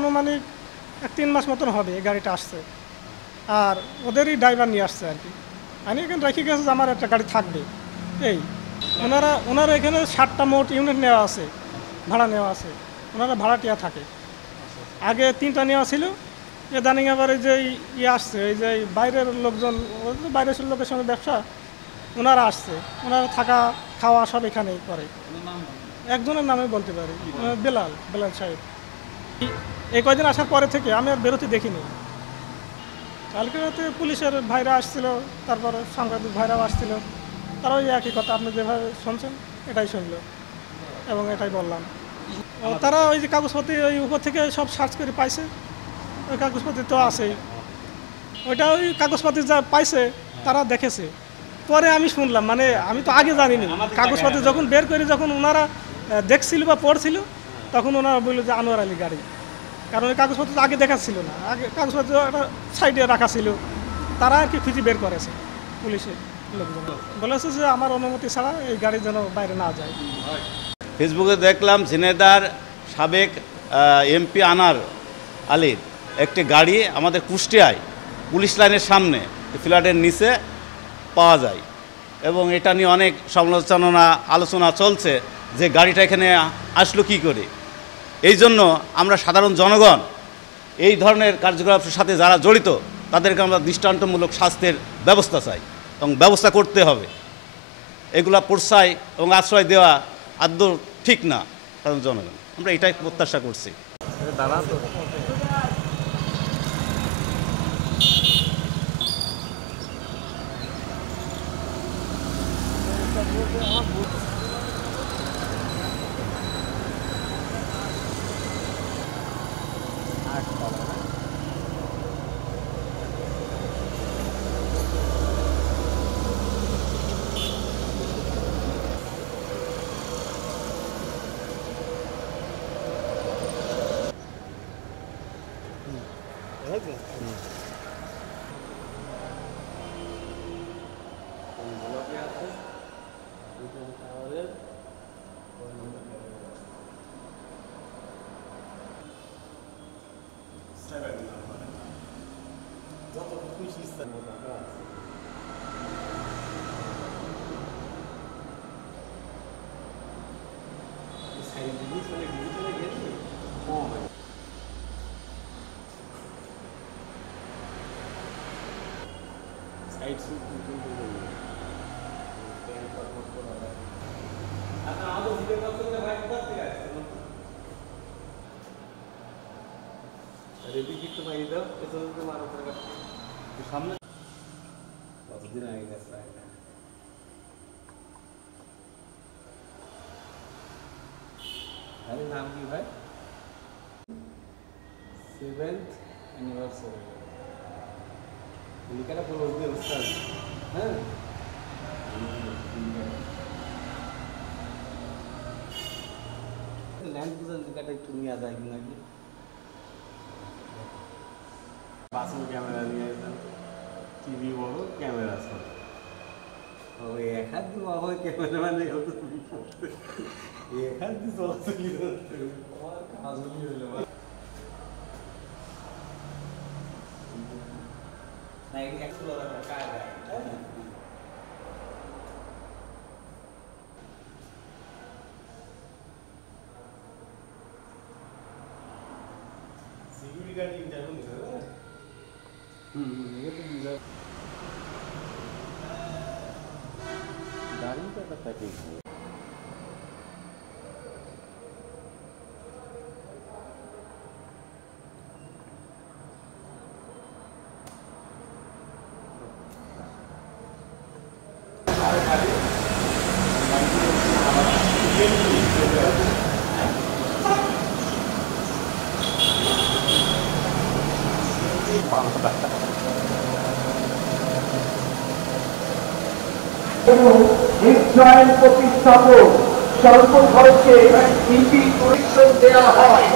আনুমানিক 3 মাস মতন হবে এই গাড়িটা আসছে, আর ওদেরই ড্রাইভার নিয়ে আসছে আর কি। আমি এখানে রেখে গেছে যে আমার একটা গাড়ি থাকবে এই। ওনারা এখানে 7টা মোট ইউনিট নেওয়া আছে, ভাড়া নেওয়া আছে, ওনারা ভাড়াটিয়া থাকে। আগে 3টা নেওয়া ছিল, ইদানিং আবার এই যে আসছে, এই যে বাইরের লোকজন, বাইরের লোকের সঙ্গে ব্যবসা, ওনারা আসছে, ওনারা থাকা খাওয়া সব এখানেই করে। একজনের নামে বলতে পারি, বেলাল সাহেব। এই কয়দিন আসার পরে থেকে আমি আর বেরোতে দেখিনি। কালকে রাতে পুলিশের ভাইরা আসছিল, তারপরে সাংবাদিক ভাইরাও আসছিল, তারাও একই কথা আপনি যেভাবে শুনছেন এটাই শুনল এবং এটাই বললাম। তারা ওই যে কাগজপত্র ওই উপর থেকে সব সার্চ করে পাইছে, ওই কাগজপত্র তো আছেই, ওইটা ওই কাগজপত্র যা পাইছে তারা দেখেছে। পরে আমি শুনলাম, মানে আমি তো আগে জানিনি, কাগজপত্র যখন বের করে যখন ওনারা দেখছিল বা পড়ছিল তখন ওনারা বললো যে আনোয়ার আলী গাড়ি, কারণ ওই কাগজপত্র তো আগে দেখাচ্ছিল না, আগে কাগজপত্র একটা সাইডে রাখা ছিল, তারা আর কি খুঁজে বের করেছে পুলিশের লোকজন, বলেছে যে আমার অনুমতি ছাড়া এই গাড়ি যেন বাইরে না যায়। ফেসবুকে দেখলাম ঝিনাইদহের সাবেক এমপি আনোয়ার আলীর একটি গাড়ি আমাদের কুষ্টিয়ায় পুলিশ লাইনের সামনে ফ্ল্যাটের নিচে পাওয়া যায়, এবং এটা নিয়ে অনেক সমালোচনা আলোচনা চলছে যে গাড়িটা এখানে আসলো কী করে। এই জন্য আমরা সাধারণ জনগণ এই ধরনের কার্যকলাপের সাথে যারা জড়িত তাদেরকে আমরা দৃষ্টান্তমূলক শাস্তির ব্যবস্থা চাই এবং ব্যবস্থা করতে হবে। এগুলা প্রশ্রয় এবং আশ্রয় দেওয়া আদৌ ঠিক না সাধারণ জনগণ, আমরা এটাই প্রত্যাশা করছি। সামনে কতদিন আগে গেছে আরে নাম কি ভাই? 7th অ্যানিভার্সারি লিখাটা পুরো ওই উস্তাদ। হ্যাঁ ল্যান্ড পুজার লিখাটা একটু নিয়ে যায় কিনা কি পাসের ক্যামেরা নিয়ে আসেন, টিভি বড় ক্যামেরা ছোট, ওই এক হাত দিয়ে বাবা ক্যামেরা মানে এক হাত দিয়ে চলাচলি করতে কাজই হইলো না একটু সিকিউরিটি গার্ড ইন্টারভিউ নিতে হবে। এটা তো বুঝা গাড়িটা কথা ঠিক ইসরায়েল প্রতিষ্ঠাপক স্বল্প খরচে ইপি পরিশ্রম দেওয়া হয়।